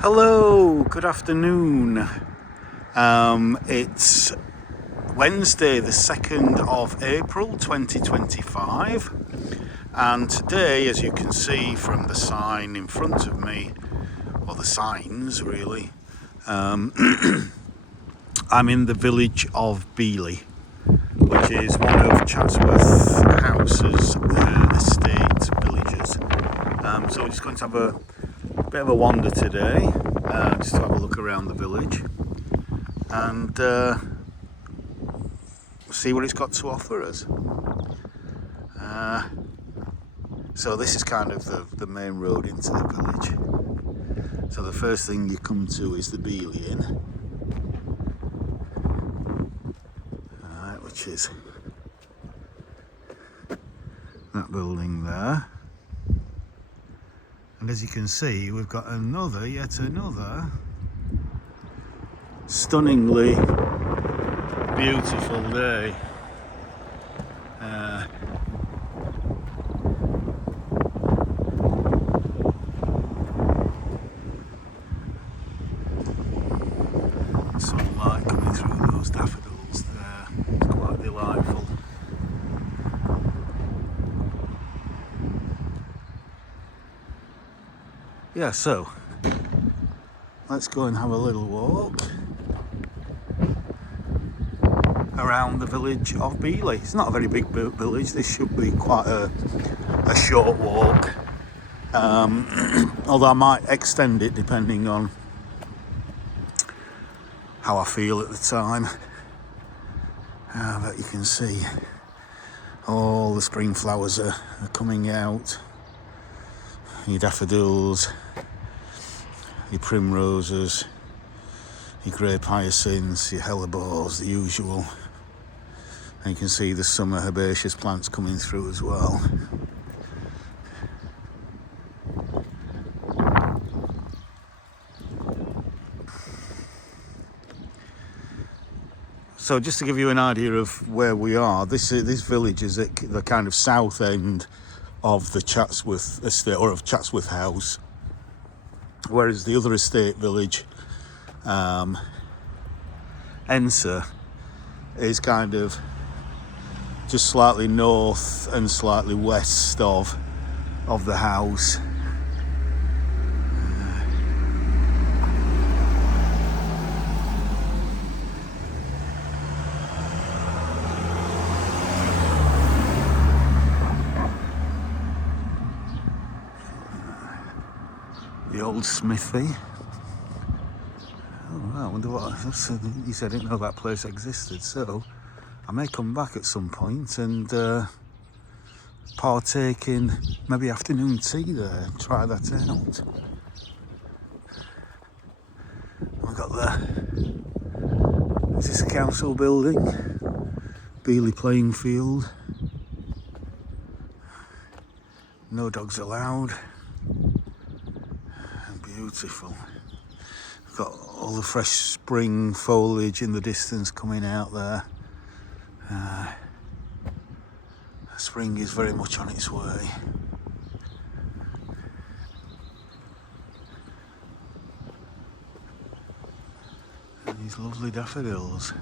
Hello, good afternoon. It's Wednesday, the 2nd of April 2025, and today, as you can see from the sign in front of me, or the signs really, I'm in the village of Beeley, which is one of Chatsworth House's estate villages. So we're just going to have a bit of a wander today, just to have a look around the village and see what it's got to offer us. So this is kind of the main road into the village. So the first thing you come to is the Beeley Inn, which is that building there. And as you can see, we've got yet another stunningly beautiful day. Sunlight coming through those daffodils there. It's quite delightful. Yeah, so let's go and have a little walk around the village of Beeley. It's not a very big village. This should be quite a short walk, although I might extend it depending on how I feel at the time. But you can see all the spring flowers are coming out. Your daffodils, your primroses, your grape hyacinths, your hellebores, the usual. And you can see the summer herbaceous plants coming through as well. So just to give you an idea of where we are, this village is at the kind of south end of the Chatsworth estate, or of Chatsworth House, whereas the other estate village, Enser, is kind of just slightly north and slightly west of the house. The old smithy. Oh, I wonder what. He said I didn't know that place existed, so I may come back at some point and partake in maybe afternoon tea there, try that out. We've got is this a council building? Beeley playing field. No dogs allowed. Beautiful. We've got all the fresh spring foliage in the distance coming out there. Spring is very much on its way. And these lovely daffodils.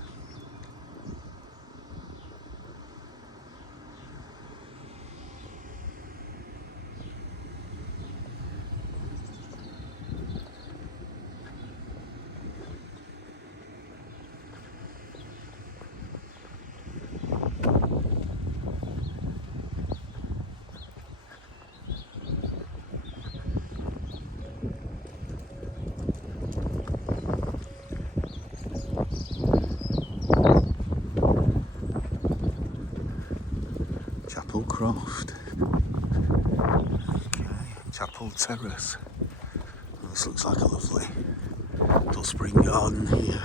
Croft. Okay, Chapel Terrace. Well, this looks like a lovely little spring garden here.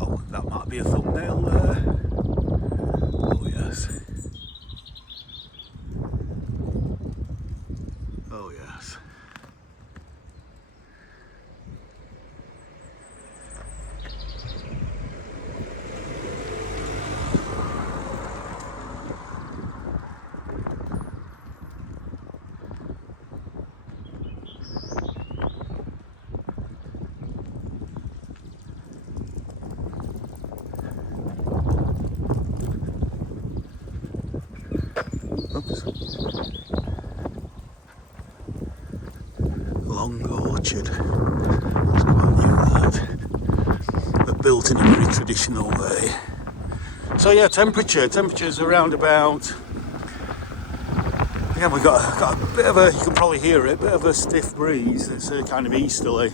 Oh, that might be a thumbnail there. Oh yes. Oh yes. Long orchard. It's quite new, that. But built in a very traditional way. So yeah, temperature's around about. Again, we've got a bit of a, you can probably hear it, a bit of a stiff breeze. It's a kind of easterly.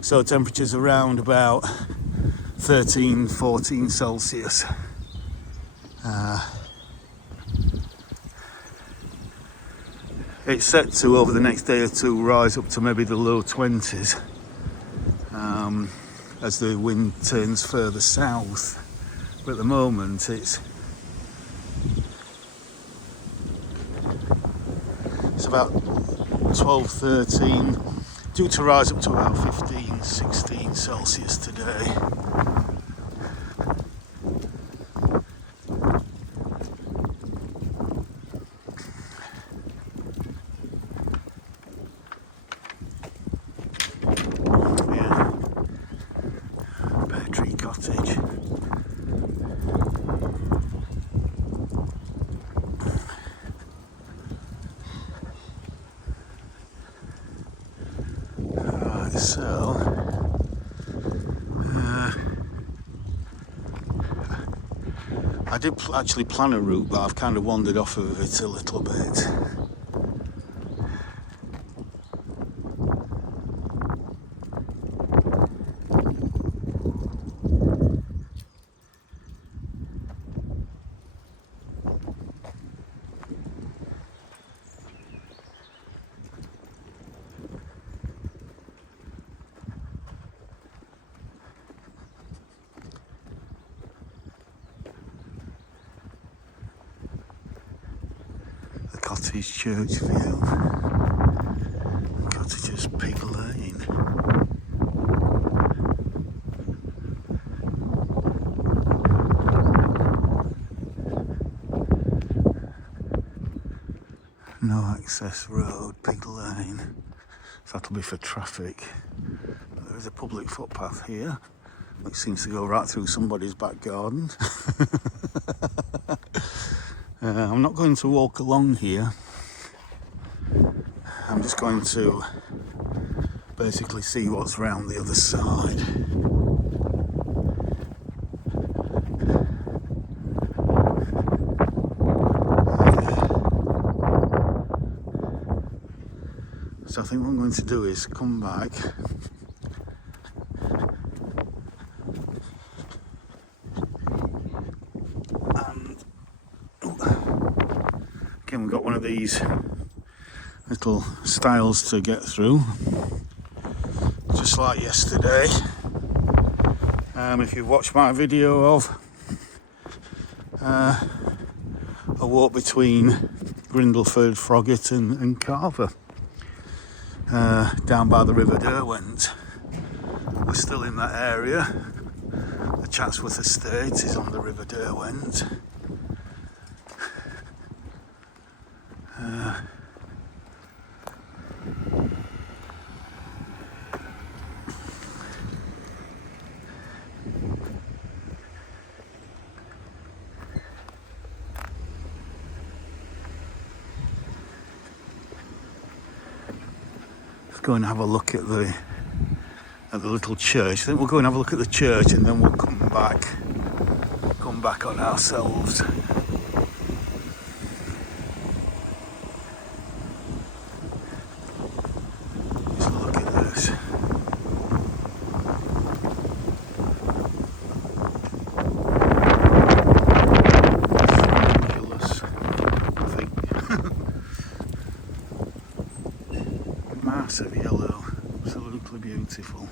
So temperature's around about 13, 14 Celsius. It's set to, over the next day or two, rise up to maybe the low 20s as the wind turns further south. But at the moment it's about 12, 13, due to rise up to about 15, 16 Celsius today. Yeah, Pear Tree Cottage. So, I did actually plan a route, but I've kind of wandered off of it a little bit. The Cottage Church View, Cottages Pig Lane. No access road, Pig Lane. So that'll be for traffic. There is a public footpath here, which seems to go right through somebody's back garden. I'm not going to walk along here. I'm just going to basically see what's round the other side. So I think what I'm going to do is come back and again, we've got one of these little stiles to get through, just like yesterday. If you've watched my video of a walk between Grindleford, Froggatt and Carver, down by the River Derwent, we're still in that area. The Chatsworth Estate is on the River Derwent. Let's go and have a look at the little church. I think we'll go and have a look at the church and then we'll come back on ourselves. Just look at this. Ridiculous, I think. Massive yellow, absolutely beautiful.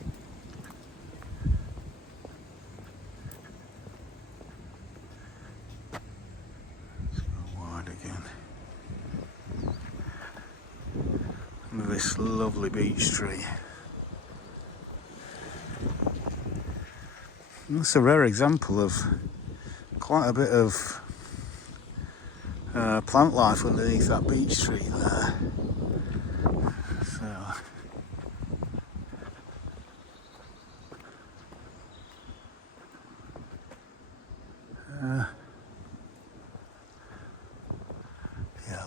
This lovely beech tree. And that's a rare example of quite a bit of plant life underneath that beech tree there. So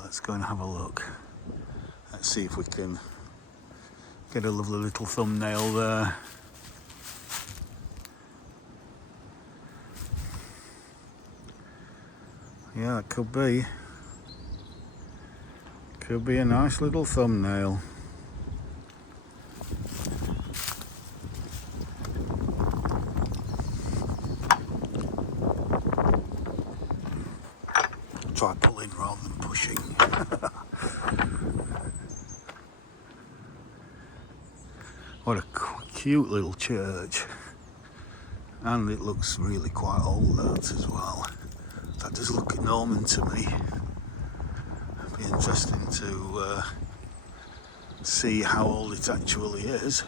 let's go and have a look. Let's see if we can get a lovely little thumbnail there. Yeah, it could be. Could be a nice little thumbnail. Try pulling rather than pushing. What a cute little church. And it looks really quite old, that as well. That does look Norman to me. It'd be interesting to see how old it actually is.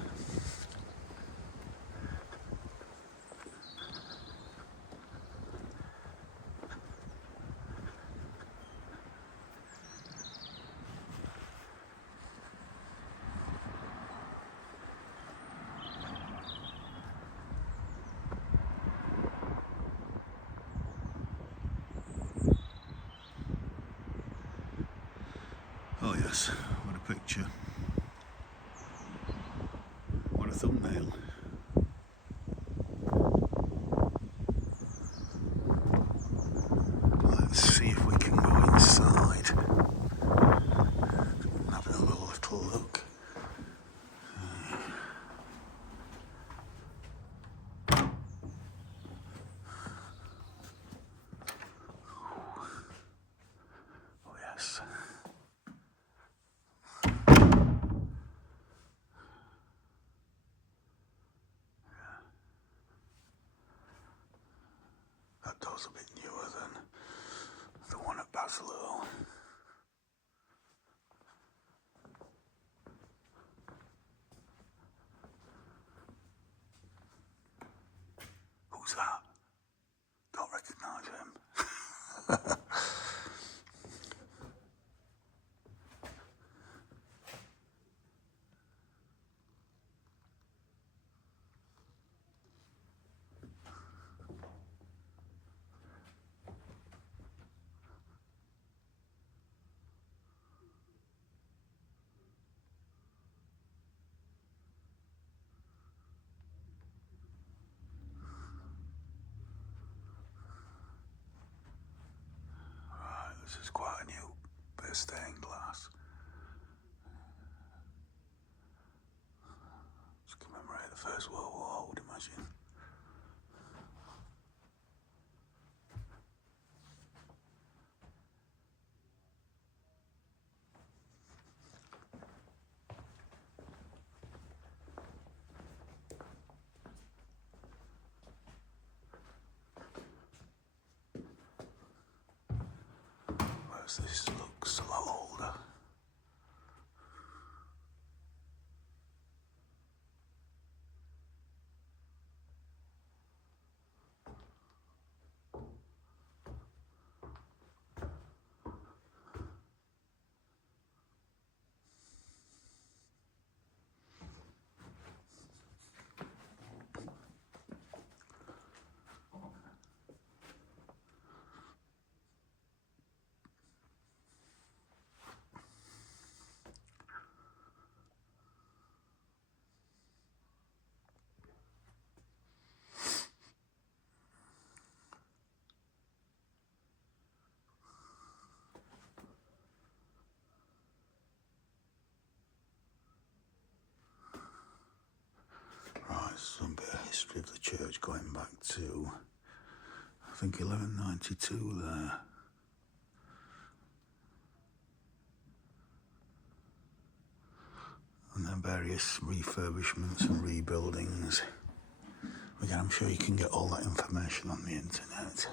Oh yes, what a picture. What a thumbnail. Let's see if we can go inside and have another little look. Oh yes. That door's a bit newer than the one at Baslow. Who's that? Don't recognise him. Right, this is quite a new bit of stained glass. It's commemorate the First World War, I would imagine. Whereas this looks a lot older. Right, some bit of history of the church going back to, I think, 1192 there. And then various refurbishments and rebuildings. Again, I'm sure you can get all that information on the internet.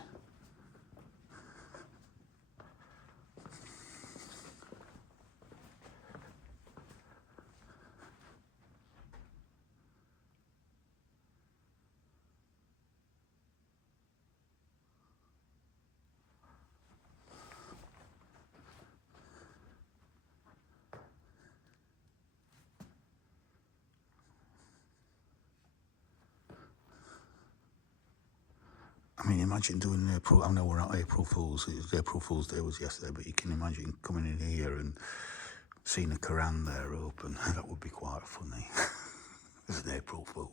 I mean, imagine doing April. I know we're not April Fools. April Fool's Day was yesterday, but you can imagine coming in here and seeing a Quran there open. That would be quite funny as an April Fool.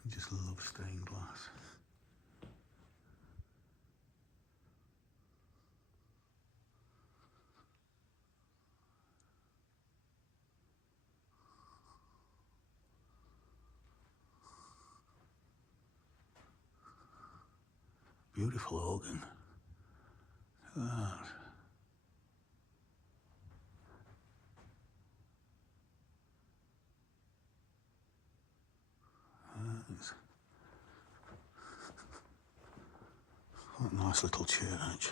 I just love stained glass. Beautiful organ. Look at that. That's what a nice little church.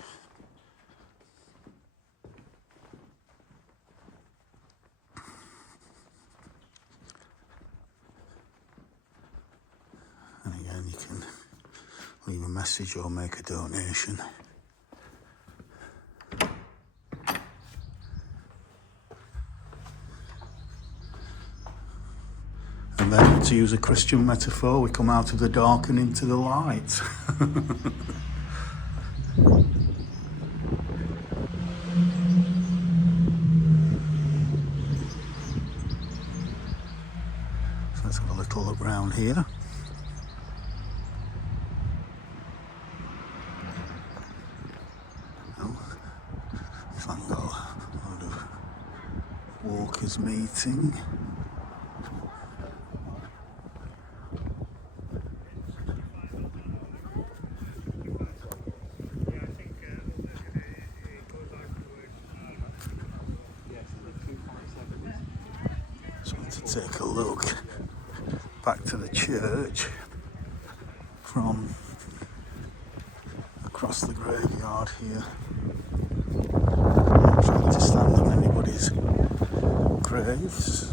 And again, you can leave a message or make a donation. And then, to use a Christian metaphor, we come out of the dark and into the light. So let's have a little look round here. It's like a lot of walkers meeting. So to take a look back to the church from across the graveyard here. I'm not trying to stand on anybody's graves.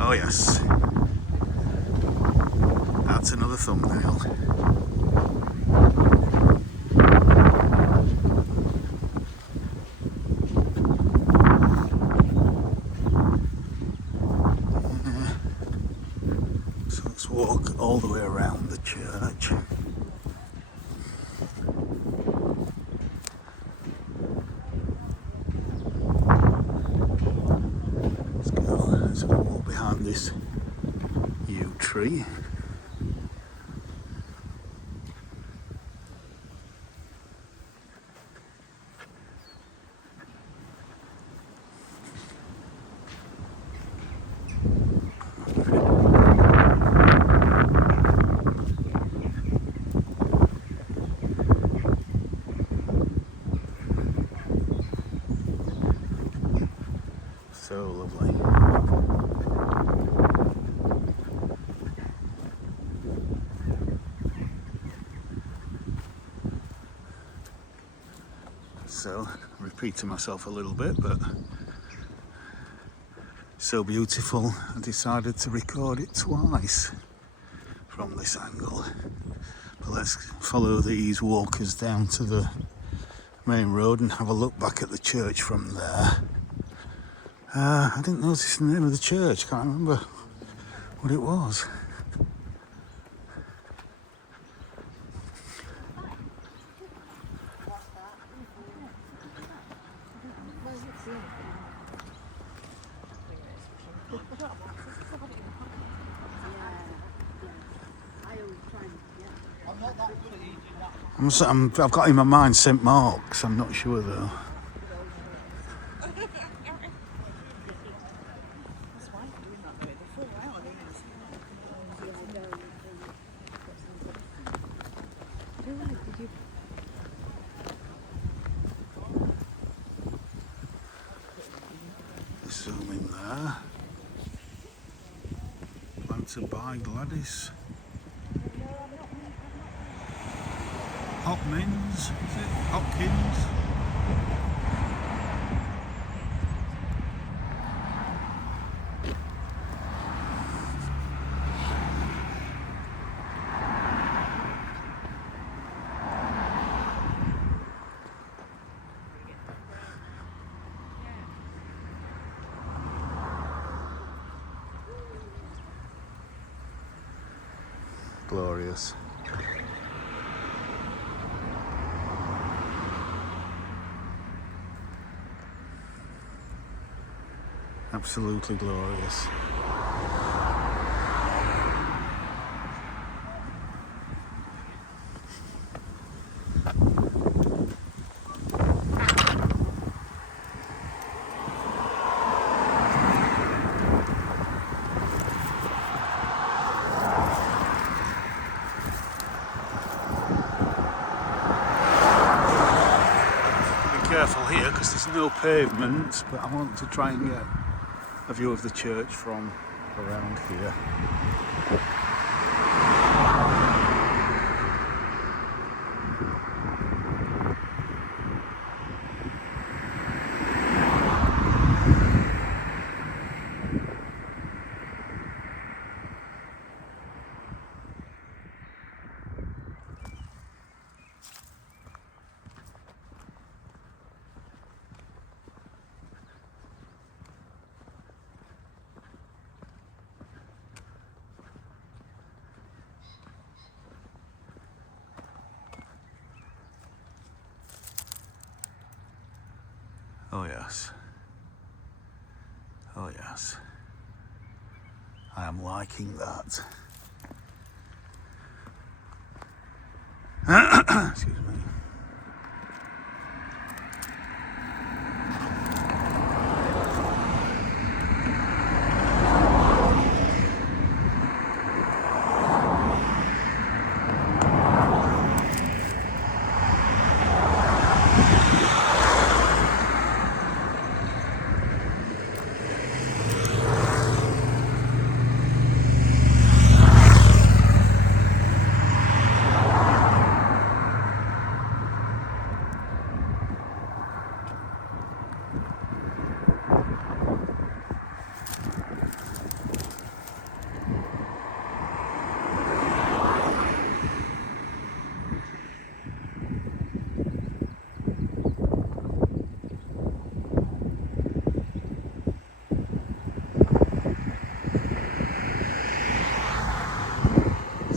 Oh yes, that's another thumbnail. So let's walk all the way around the church. Let's go walk behind this yew tree. So lovely. So, repeating myself a little bit, but so beautiful, I decided to record it twice from this angle. But let's follow these walkers down to the main road and have a look back at the church from there. I didn't notice the name of the church, can't remember what it was. I've got in my mind St Mark's, I'm not sure though. zoom in there. Planted by Gladys. Hopkins, is it? Hopkins? Glorious. Absolutely glorious. Careful here because there's no pavement, but I want to try and get a view of the church from around here. Oh yes. Oh yes. I am liking that. Excuse me.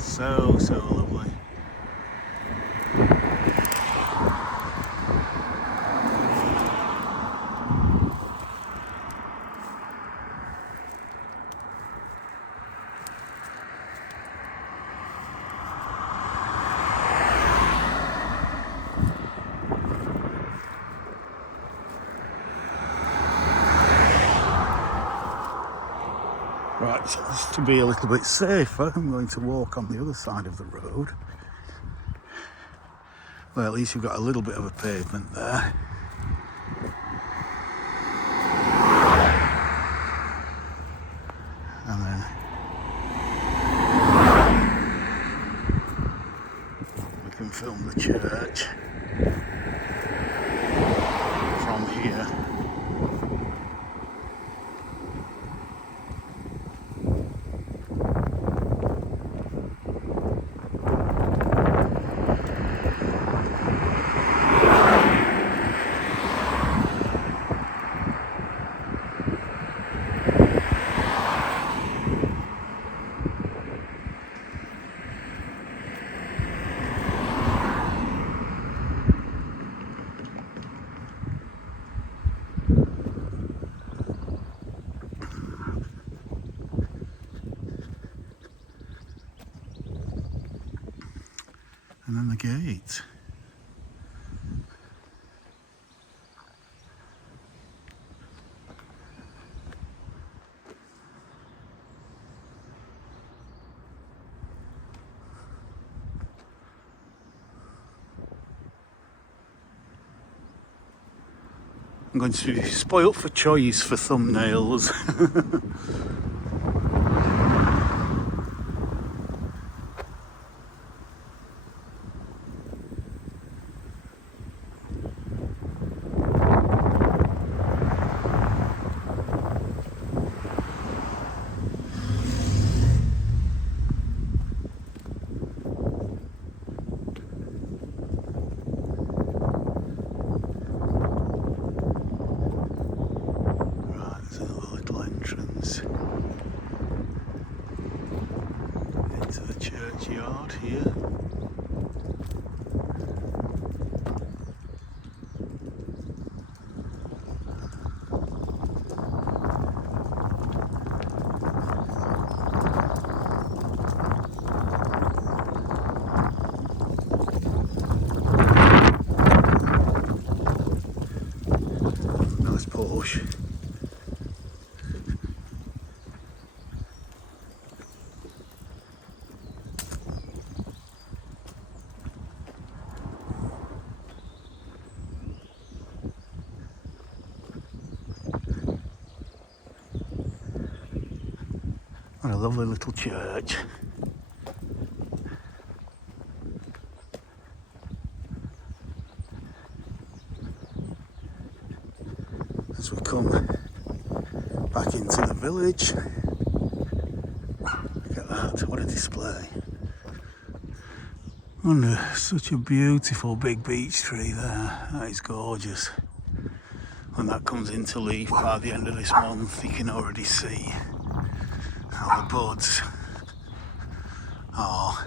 So lovely. Right, so just to be a little bit safer, I'm going to walk on the other side of the road. Well, at least you've got a little bit of a pavement there. And then we can film the church from here. And then the gate. I'm going to be spoilt for choice for thumbnails. Into the churchyard here. Nice Porsche. What a lovely little church. As we come back into the village, look at that, what a display. And such a beautiful big beech tree there, that is gorgeous. When that comes into leaf by the end of this month, you can already see how the buds are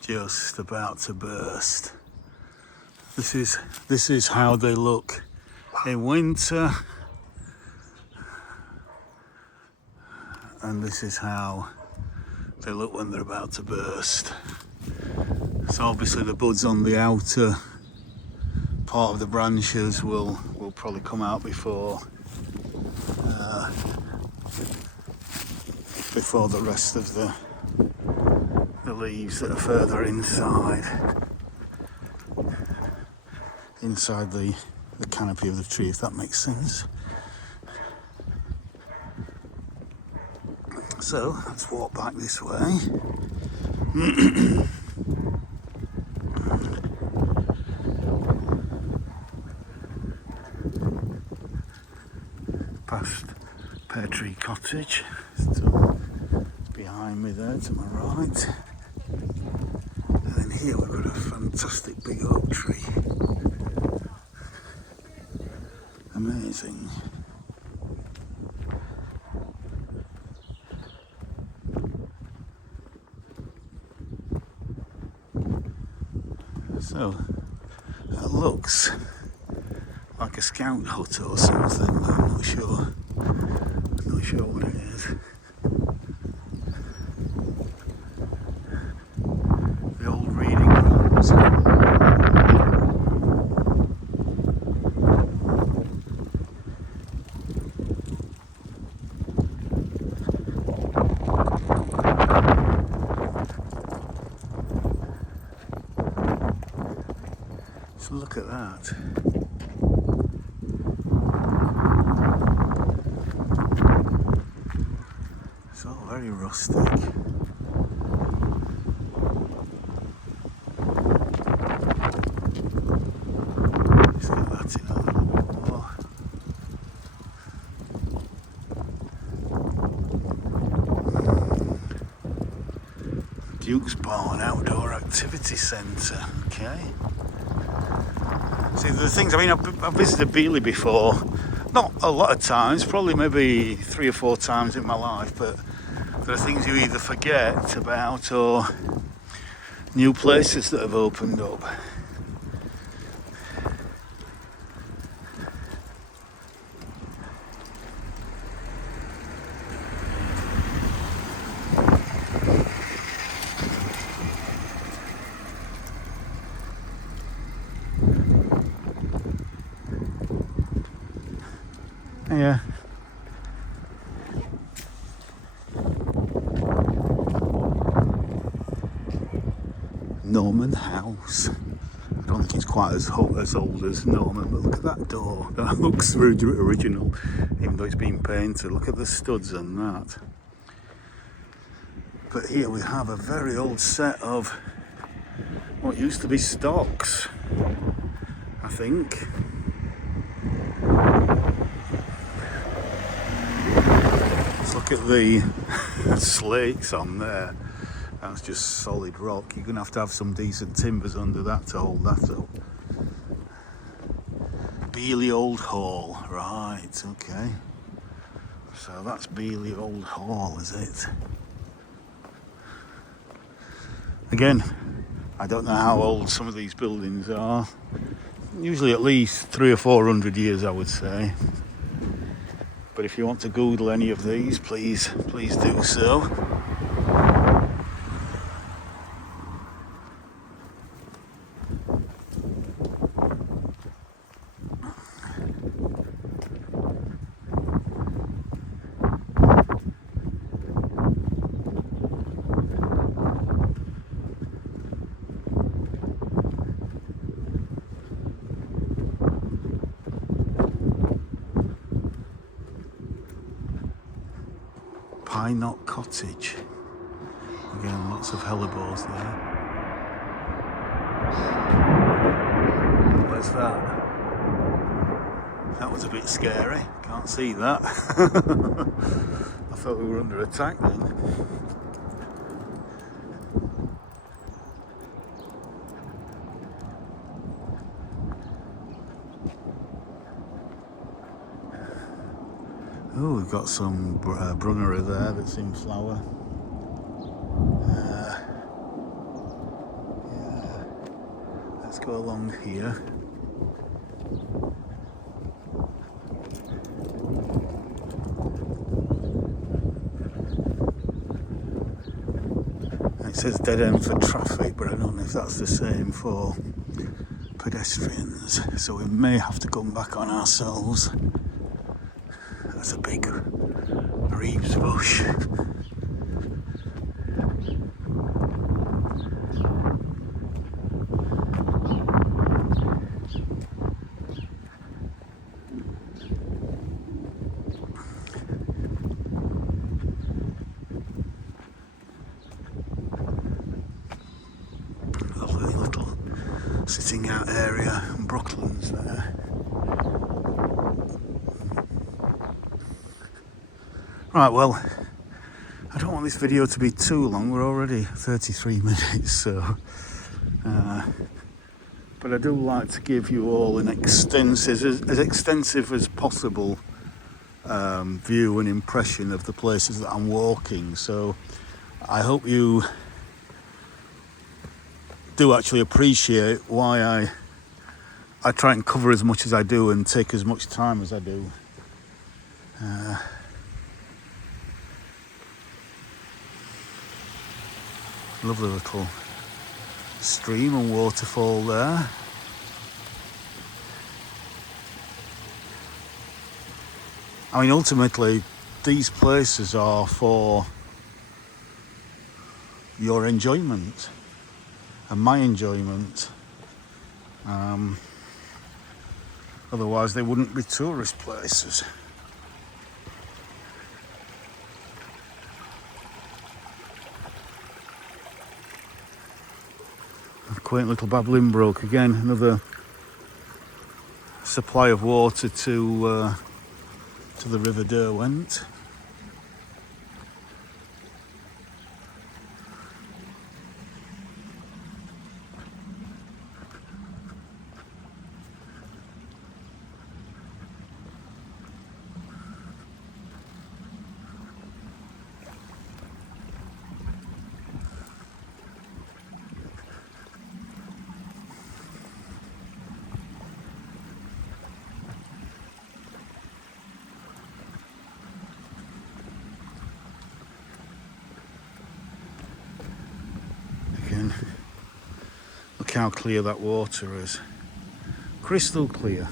just about to burst. This is how they look in winter, and this is how they look when they're about to burst. So obviously the buds on the outer part of the branches will probably come out before the rest of the leaves that are further inside the canopy of the tree, if that makes sense. So let's walk back this way. Past Pear Tree Cottage, so it's behind me there to my right, and then here we've got a fantastic big oak tree. Amazing. So that looks like a scout hut or something. I'm not sure what it is. The old reading rooms. So look at that. It's all very rustic. Let's get that in a little bit more. Duke's Barn Outdoor Activity Centre, okay. See, the things, I mean, I've visited Beeley before, not a lot of times, probably maybe 3 or 4 times in my life, but there are things you either forget about or new places that have opened up. Yeah. Norman House. think it's quite as old as Norman, but look at that door. That looks original, even though it's been painted. Look at the studs on that. But here we have a very old set of what used to be stocks, I think. Let's look at the slates on there. That's just solid rock. You're going to have some decent timbers under that to hold that up. Beeley Old Hall, right, okay. So that's Beeley Old Hall, is it? Again, I don't know how old some of these buildings are. Usually at least 300 or 400 years, I would say. But if you want to Google any of these, please do so. Pine Knot Cottage. Again, lots of hellebores there. Where's that? That was a bit scary. Can't see that. I thought we were under attack then. Oh, we've got some brunnery there that's in flower. Yeah. Let's go along here. It says dead end for traffic, but I don't know if that's the same for pedestrians. So we may have to come back on ourselves. That's a big reeves bush. Lovely little sitting out area, and Brooklands there. Right, well, I don't want this video to be too long. We're already 33 minutes, so but I do like to give you all an extensive as possible view and impression of the places that I'm walking. So I hope you do actually appreciate why I try and cover as much as I do and take as much time as I do. Lovely little stream and waterfall there. I mean, ultimately, these places are for your enjoyment and my enjoyment. Otherwise, they wouldn't be tourist places. A quaint little babbling brook again, another supply of water to the River Derwent. Look how clear that water is. Crystal clear.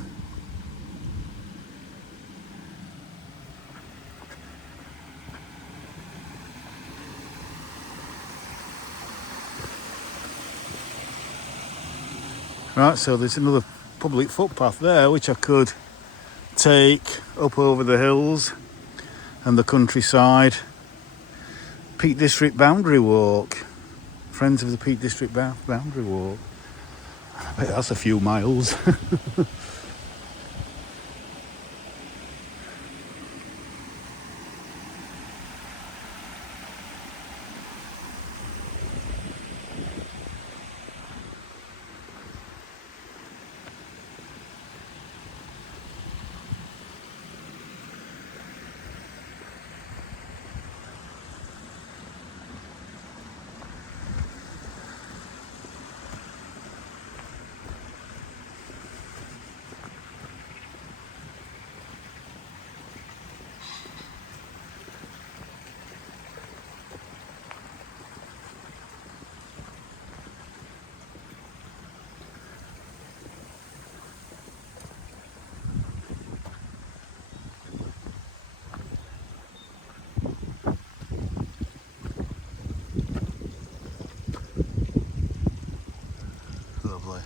Right, so there's another public footpath there which I could take up over the hills and the countryside. Peak District Boundary Walk. Friends of the Peak District Boundary Walk. I bet that's a few miles. Lovely.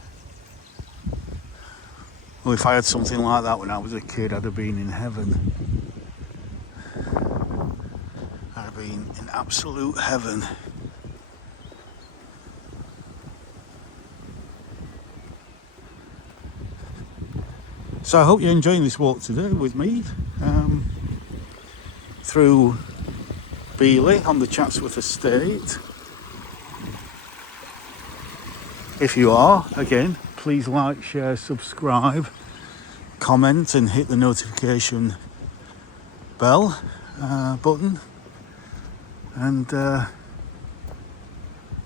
Well, if I had something like that when I was a kid, I'd have been in heaven. I'd have been in absolute heaven. So I hope you're enjoying this walk today with me through Beeley on the Chatsworth Estate. If you are, again, please like, share, subscribe, comment and hit the notification bell button. And at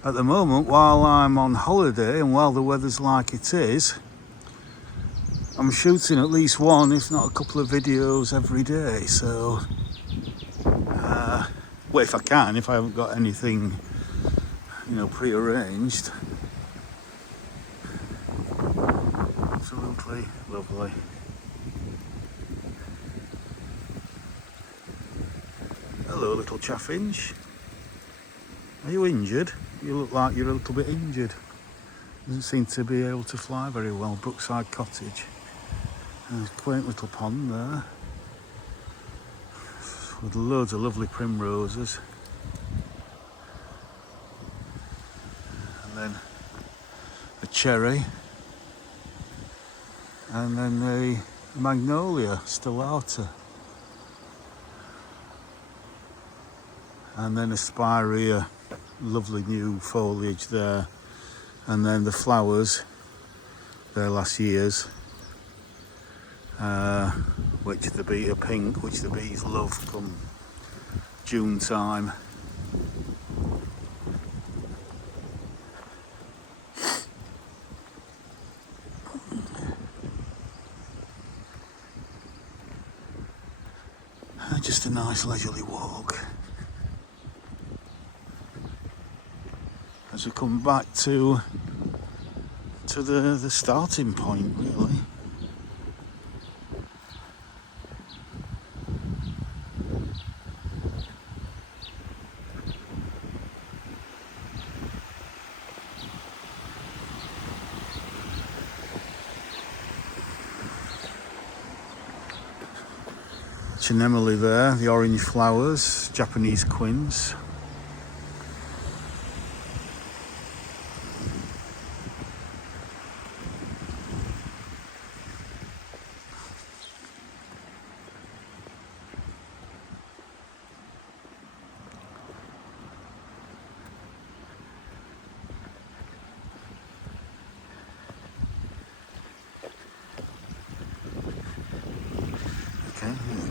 the moment, while I'm on holiday and while the weather's like it is, I'm shooting at least one, if not a couple of videos every day. So, well, if I can, if I haven't got anything, pre-arranged. Absolutely lovely. Hello, little chaffinch. Are you injured? You look like you're a little bit injured. Doesn't seem to be able to fly very well. Brookside Cottage. There's a quaint little pond there with loads of lovely primroses. And then a cherry. And then the magnolia stellata. And then a spirea, lovely new foliage there. And then the flowers, they're last year's, which the bee are pink, which the bees love come June time. Just a nice leisurely walk as we come back to the starting point, really. Anemone there, the orange flowers, Japanese quince.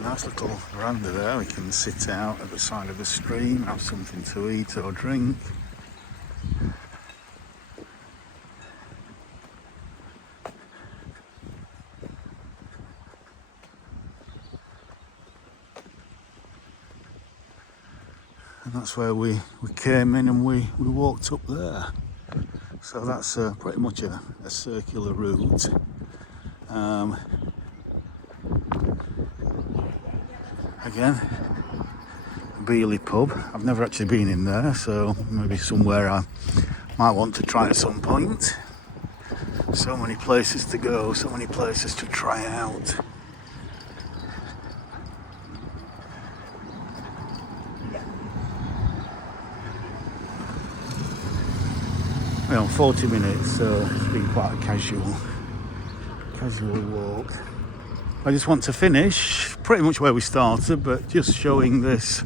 Nice little veranda there. We can sit out at the side of the stream, have something to eat or drink. And that's where we came in and we walked up there. So that's pretty much a circular route. Again, Beeley pub. I've never actually been in there, so maybe somewhere I might want to try at some point. So many places to go, so many places to try out. Well, 40 minutes, so it's been quite a casual walk. I just want to finish pretty much where we started, but just showing this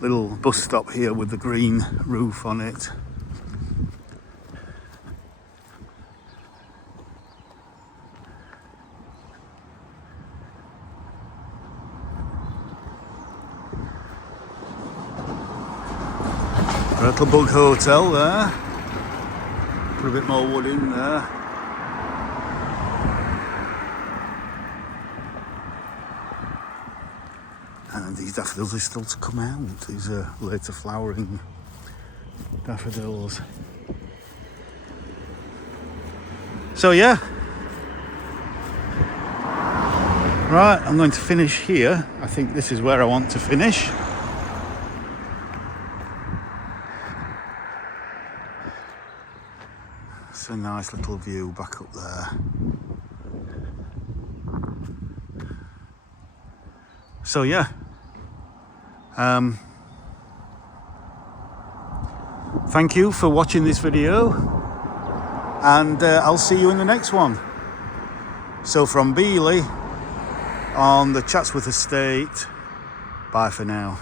little bus stop here with the green roof on it. Rattlebug Hotel there. Put a bit more wood in there. And these daffodils are still to come out. These are later flowering daffodils. So yeah. Right, I'm going to finish here. I think this is where I want to finish. It's a nice little view back up there. So yeah, thank you for watching this video, and I'll see you in the next one. So from Beeley on the Chatsworth Estate, bye for now.